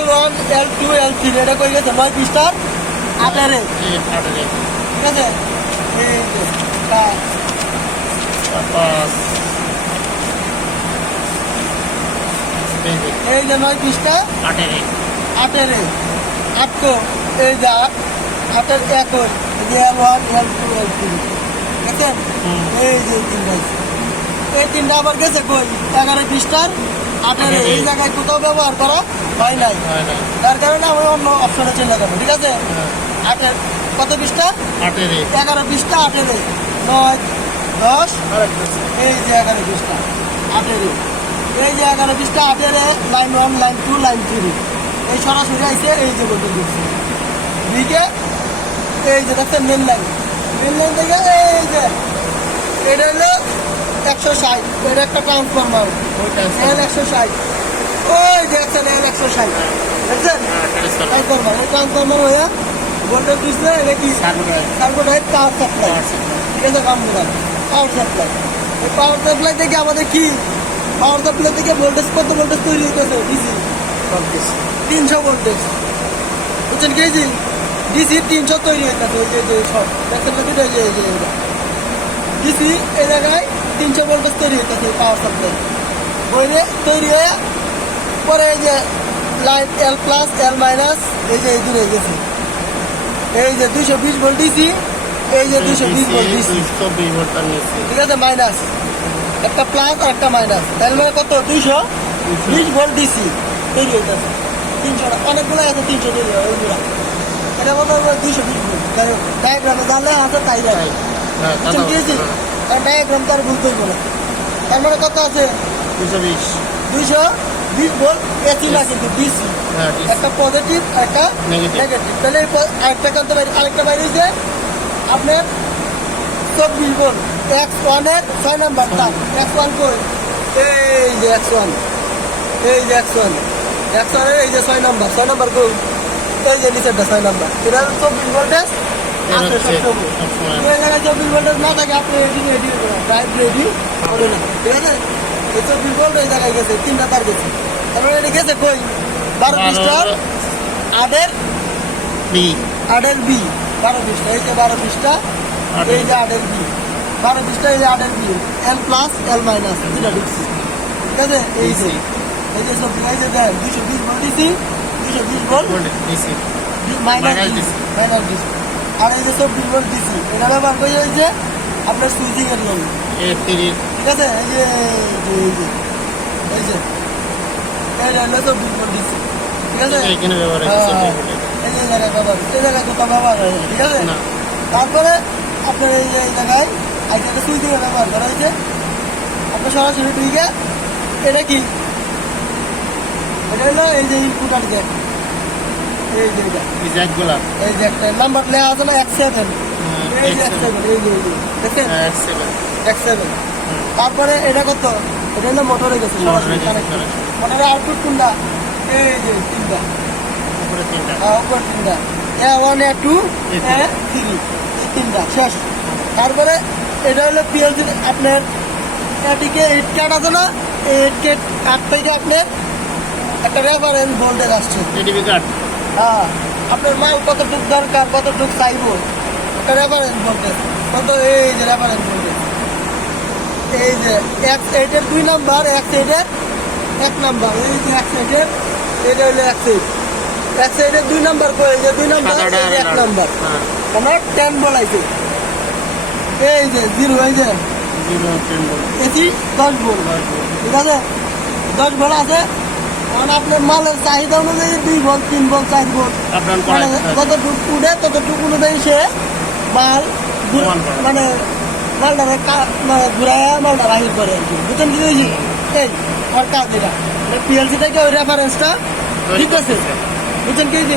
L1 L2 L3 এটা কই গেছে 9 পৃষ্ঠার 18 ঠিক আছে এই যে এই যে 9 পৃষ্ঠা 18 8 এই যে 8 একর এই যে L1 L2 L3 ঠিক আছে এই যে এই তিনটা আবার গেছে কই 11 পৃষ্ঠার 18 এই জায়গায় কোথাও ব্যবহার করা হয় নাই তার কারণে আমি অন্য অপশনে চলে যাবো ঠিক আছে 18 কত পৃষ্ঠা 11 পৃষ্ঠা 18 9 10 এই যে 11 পৃষ্ঠা 18 এই যে 11 পৃষ্ঠা 18 লাইন 1 লাইন 2 লাইন 3 এই সরাসরি আইছে এই যে বলতে দিচ্ছি দিকে এই যে দেখছেন মেন লাইন থেকে এই যে এটা হলো 160 এটা একটা ট্রান্সফরমার L 160 ওই দেখছেন L 160 দেখছেন ট্রান্সফরমার এই ট্রান্সফরমার হয়ে ভোল্টেজ দিচ্ছে এটা কি সার্কিট পাওয়ার সাপ্লাই ঠিক আছে কম্পিউটার পাওয়ার সাপ্লাই এই পাওয়ার সাপ্লাই থেকে আমাদের কি পাওয়ার সাপ্লাই থেকে ভোল্টেজ কত ভোল্টেজ তৈরি হইতেছে ডিসি 300 ভোল্টেজ বুঝছেন কি ডিসি 300 তৈরি হইতেছে ওই যে সব দেখছেন না কি এই যে ডিসি এই জায়গায় 300 ভোল্টেজ তৈরি হইতেছে পাওয়ার সাপ্লাই ওইরে তৈরি হয়ে পরে এই যে line L plus L minus এই যে এই দূরে গেছে এই যে 220 ভোল্ট ডিসি এই যে 220 ভোল্ট ডিসি ঠিক আছে মাইনাস একটা প্লাস আর একটা মাইনাস তাহলে মানে কত 220 ভোল্ট ডিসি তৈরি হইতেছে 300 অনেকগুলো আছে 300 তৈরি হয় ওইগুলো এটা মনে হয় 220 ভোল্ট ডায়াগ্রামে জানলে আছে তাই যায় ডায়াগ্রাম তার ভুল তৈরি করে তার মানে কত আছে 220 ভোল্ট এসি না কিন্তু ডিসি একটা পজিটিভ একটা নেগেটিভ তাহলে আরেকটা কানতে বাইরে আরেকটা বাইরে হয়েছে আপনার 24 ভোল্ট X1 এর 6 নাম্বার তার X1 কই এই যে X1 এই যে X1 এর এই যে 6 নাম্বার কই এই যে নিচেরটা 6 নাম্বার এটা 24 ভোল্টেজ আছে সবসময় এই জায়গায় 24 ভোল্টেজ না থাকে আপনি রেডি ড্রাইভ রেডি করে না ঠিক আছে এই 24 ভোল্ট এই জায়গায় গেছে তিনটা তার গেছে তারপরে এটা গেছে কই 12 পৃষ্ঠার আডের বি 12 পৃষ্ঠা এই যে 12 পৃষ্ঠা এই যে আডের বি 12 পৃষ্ঠা এই যে আডের বি L প্লাস L মাইনাস দুটা ঢুকছে ঠিক আছে এই যে সব এই যে 220 volt DC 220 volt DC minus DC আর এই যে 24 ভোল্ট ডিসি এটা ব্যবহার করে এই যে আপনার সুইচিং এর জন্য ঠিক আছে এই যে এই যে এই হলো 24 ভোল্ট ডিসি ঠিক আছে এখানে ব্যবহার হচ্ছে এই যে জায়গায় ব্যবহার এই জায়গায় কোথাও ব্যবহার হয় ঠিক আছে না তারপরে আপনার এই জায়গায় আইটা সুইচিং এর ব্যবহার করা হয়েছে আপনার সরাসরি ঢুকে এটা কি এটা হলো এই যে ইনপুট আর জ্যাক এই যে এটা জ্যাকগুলা এই যে একটা নাম্বার লেখা আছে না X7 এই যে X7 এই যে দেখেন X7 তারপরে এটা কত এটা হলো মোটরে গেছে সরাসরি কানেক্ট মোটরের আউটপুট কোনটা এই যে তিনটা উপরে তিনটা A1 A2 A3 এই তিনটা শেষ তারপরে এটা হলো PLC আপনার এটিকে 8 কাট আছে না এই 8 কাট থেকে আপনার একটা রেফারেন্স ভোল্টেজ আসছে এডিবি কাট হ্যাঁ আপনার মাল কতটুকু দরকার কতটুকু চাইবো একটা রেফারেন্স ভোল্টেজ কত এই যে রেফারেন্স ভোল্টেজ এই যে X8 এর 2 নাম্বার X8 এর 1 নাম্বার এই যে X8 এর এটা হলো X8 এর 2 নাম্বার কই যে 2 নাম্বার এই 1 নাম্বার আমরা 10 বলাইছে এই যে 0 এই যে 0 10 বল এসি 10 ভোল্ট ঠিক আছে 10 ভোল্ট আছে কারণ আপনার মালের চাহিদা অনুযায়ী 2 ভোল্ট 3 ভোল্ট 4 ভোল্ট যতটুকু উঠে ততটুকু অনুযায়ী সে মাল মানে মালটা ঘুরায় মালটা বাহির করে আর কি বুঝছেন কি হয়েছি এই আর কাজ এটা PLC থেকে ওই রেফারেন্সটা ঠিক আছে বুঝছেন কি হয়েছি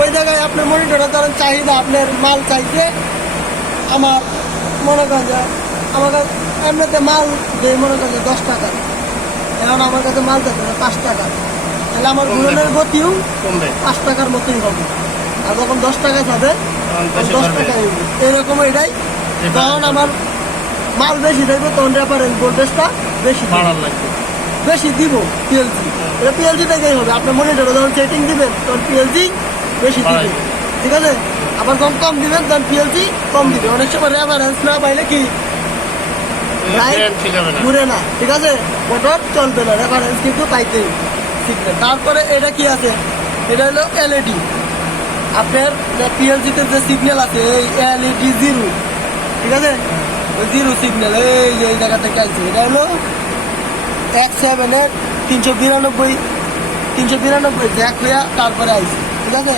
ওই জায়গায় আপনার মনিটরে ধরেন চাহিদা আপনার মাল চাইছে আমার মনে করেন যে আমার কাছে এমনিতে মাল যে মনে করেন যে 10 টাকা এখন আমার কাছে মাল যাচ্ছে 5 টাকা তাহলে আমার ঘুরনের গতিও কমবে 5 টাকার মতোই হবে আর যখন 10 টাকা যাবে 10 টাকা এরকম এটাই যখন আমার মাল বেশি দেবে তখন রেফারেন্স ভোল্টেজটা বেশি বাড়ার লাগবে বেশি দিব পিএলসি, এটা পিএলসি থেকেই হবে। আপনার মনিটরে যখন সেটিং দিবেন তখন পিএলসি বেশি দিবে, ঠিক আছে? আবার যখন কম দিবেন তখন পিএলসি কম দিবে। অনেক সময় রেফারেন্স না পাইলে কি ঘুরে না, ঠিক আছে, মোটর চলবে না, রেফারেন্স কিন্তু পাইতেই শিখবে। তারপরে এটা কি আছে, এটা হলো এলইডি। আপনার পিএলসিতে যে সিগন্যাল আছে এই এলইডি জিরো, ঠিক আছে, ওই জিরো সিগন্যাল এই যে এই জায়গা থেকে আসছে। এটা হলো X7-এর 392 জ্যাক হইয়া তারপরে আইছে, ঠিক আছে,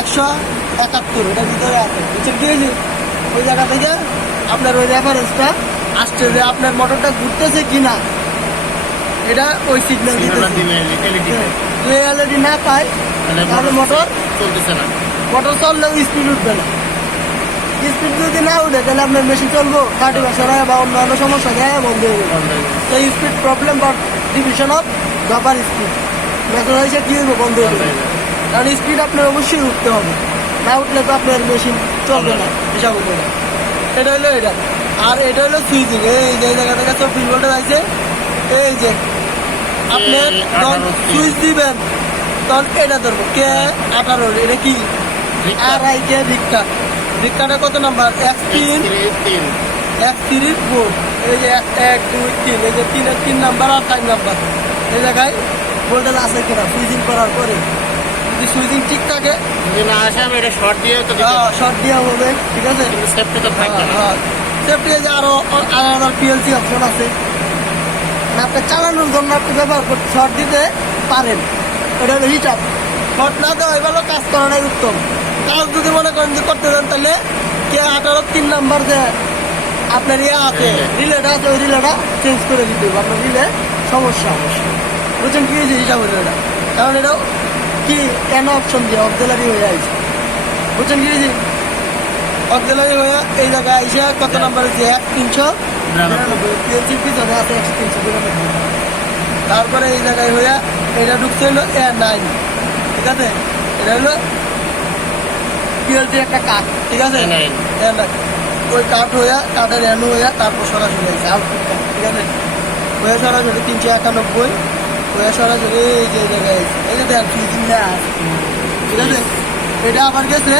171, এটার ভিতরে আছে, বুঝছেন কি হয়েছে? ওই জায়গা থেকে আপনার ওই রেফারেন্সটা আসছে যে আপনার মোটরটা ঘুরতেছে কিনা, এটা ওই সিগন্যাল দিতেছে। এলইডি না পায় তাহলে মোটর চলতেছে না, মোটর চললেও স্পিড উঠবে না। স্পিড যদি না উঠে তাহলে আপনার মেশিন চলবো 30 বছর বা অন্যান্য সমস্যা দেয় বন্ধ হয়ে যাবে। তো স্পিড প্রবলেম বা ডিভিশন অফ ব্যাপার স্পিড মেশিন হয়েছে কি হইব, বন্ধ হয়ে যাবে। কারণ স্পিড আপনার অবশ্যই উঠতে হবে, না উঠলে তো আপনার মেশিন চলবে না হিসাব করে। এটা হলো এটা। আর এটা হলো সুইচিং, এই যে জায়গা থেকে 24 ভোল্টের আছে। এই যে আপনার যখন সুইচ দিবেন তখন এটা ধরবো K18, এটা কি RI কে ভিক্কাটা কত নাম্বার, X3 বোর্ড। এই যে 1 2 3, এই যে 3 নাম্বার আর 4 নাম্বার এই জায়গায় ভোল্টেজ আছে কিনা সুইচিং করার পরে। যদি সুইচিং ঠিক থাকে, যদি না আসে আমি এটা শর্ট দিয়ে তো শর্ট দেওয়া হবে, ঠিক আছে, কিন্তু সেফটি তো থাকবে না। সেফটি যে আরো আলাদা পিএলসি অপশন আছে, আপনি চালানোর জন্য আপনি ব্যবহার করতে শর্ট দিতে পারেন। এটা হলো হিট আপ, শর্ট না দেওয়া ভালো, কাজ করাটাই উত্তম। কাজ যদি মনে করেন যে করতে চান তাহলে K18 3 নাম্বার যে আপনার ইয়ে আছে, রিলেটা আছে, ওই রিলেটা চেঞ্জ করে দিতে হবে। আপনার রিলে সমস্যা বুঝছেন কি হয়েছে হিসাব হলো এটা, কারণ এটা কি কেন অপশন দিয়ে অক্সিলারি হয়ে আছে, বুঝছেন কি হয়েছে অক্সিলারি হয়ে এই জায়গায় এসে কত নাম্বার হচ্ছে 1392 পিএলসির পিছনে আছে 1392। তারপরে এই জায়গায় হইয়া এটা ঢুকছে হলো A9, ঠিক আছে, এটা হলো পিএলসি একটা কাঠ, ঠিক আছে, ওই কাঠ হইয়া কাঠের এনু হইয়া তারপর সরাসরি হয়েছে আউটপুটটা, ঠিক আছে, হয়ে সরাসরি 391 হয়ে সরাসরি এই যে জায়গায় এই যে দেখ সুইচিং না আছে, ঠিক আছে। এটা আবার গেছে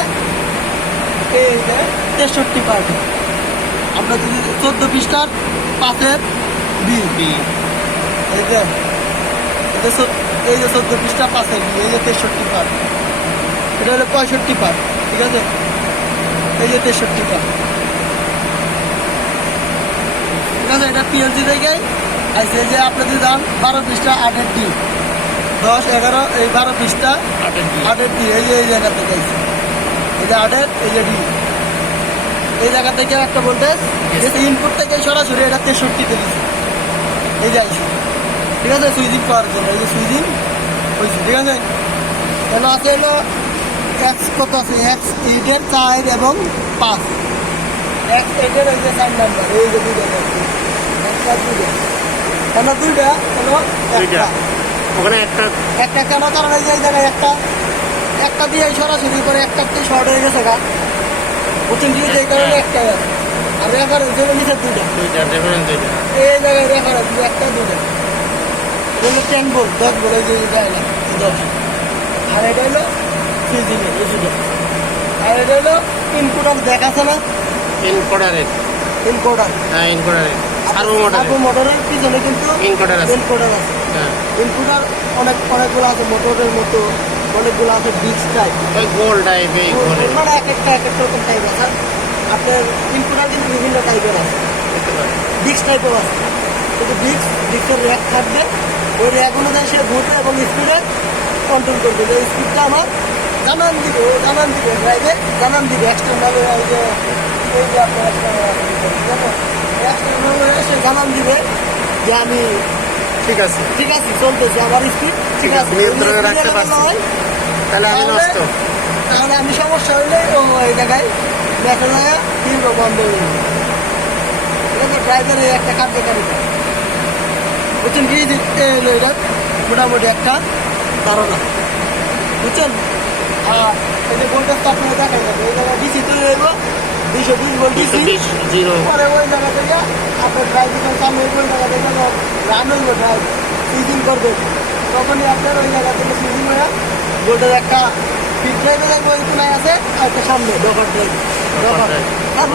এই যে 63 পার্ট। আমরা যদি 14 পৃষ্ঠার 5-এর বি, এই যে 14 পৃষ্ঠা 5-এর বি, এই যে 63 পার্ট, এটা হলো 65 পার্ট, ঠিক আছে, এই যে 63 পার্ট, ঠিক আছে। এটা পিএলসি থেকে আইসে যে আপনি যদি দাম 12 পৃষ্ঠা 8-এর ডি, 10 11 এই 12 পৃষ্ঠা 8-এর ডি, এই যে এই জায়গা থেকে আইসে, এই যে 8-এর, এই যে ডি, এই জায়গা থেকে একটা ভোল্টেজ ইনপুট থেকে সরাসরি এটা 63-তে দিচ্ছে, এই যে আইসে, ঠিক আছে, সুইচিং করার জন্য। এই যে সুইচিং হয়েছে, ঠিক আছে। এগুলো আছে হলো X কত আছে, X8-এর 4 এবং 5, X8-এর এই যে 4 নাম্বার, এই যে দুইটা কেন দুইটা হলো একটা, ওখানে একটা কেন, কারণ এই যে এই জায়গায় একটা দিয়ে সরাসরি করে একটাতে শর্ট হয়ে গেছে গা, বুঝছেন কি, এই কারণে একটাই আছে। আর রেফারেন্স হলো নিচে দুইটা, এই জায়গায় রেফারেন্স একটা দুইটা, হলো 10 ভোল্ট 10 ভোল্ট, এই যে যায় না 10। আর এটা হলো সুইচিং এর ওষুধ। আর এটা হলো ইনপুটার দেখাচ্ছে না, ইনকোডার, হ্যাঁ ইনকোডার, সার্ভো মোটরের পিছনে কিন্তু ইনকোডার আছে। ইনপুটার অনেকগুলো আছে, মোটরের মতো অনেকগুলো আছে, ডিস্ক টাইপ, ওই গোল টাইপ, এই গোল মানে এক একটা রকম টাইপ আছে। আপনার ইনপুটার কিন্তু বিভিন্ন টাইপের আছে, ডিস্ক টাইপের আছে, কিন্তু ডিস্কের র্যাক থাকবে, ওই র্যাক অনুযায়ী সে ঘুরবে এবং স্পিডে কন্ট্রোল করবে। যে স্পিডটা আমার জানান দিবে, ও জানান দিবে ড্রাইভে, জানান দিবে এক্সটার্নাল, ওই যে এই যে আপনার এক্সটার্নাল সে জানান দিবে যে আমি ঠিক আছে চলতেছে, আমার স্পিড ঠিক আছে, নিয়ন্ত্রণে রাখতে পারছি, তাহলে আমি নষ্ট, তাহলে আমি সমস্যা হইলে ও এই জায়গায় দেখা যায় ফিরবো বন্ধ হয়ে যাবে। ঠিক আছে, ড্রাইভারের একটা কার্যকারিতা, বুঝছেন কি, এলো এটা মোটামুটি একটা ধারণা, বুঝছেন। আর এই যে ভোল্টেজটা আপনারা দেখাই যাবে, এই জায়গায় ডিসি তৈরি হইব, 220 ভোল্ট দিছি 220 জিরো পরে ওই জায়গা থেকে আপনার ড্রাইভিং সামনে ওই জায়গা থেকে রান হইব ড্রাইভ সুইচিং করবে তখনই আপনার ওই জায়গা থেকে সুইচিং হয়ে বোর্ডের একটা ফিট ড্রাইভে যাইব ওই কোনায় আছে আর একটা সামনে ডকার ড্রাইভ ডকার ড্রাইভ।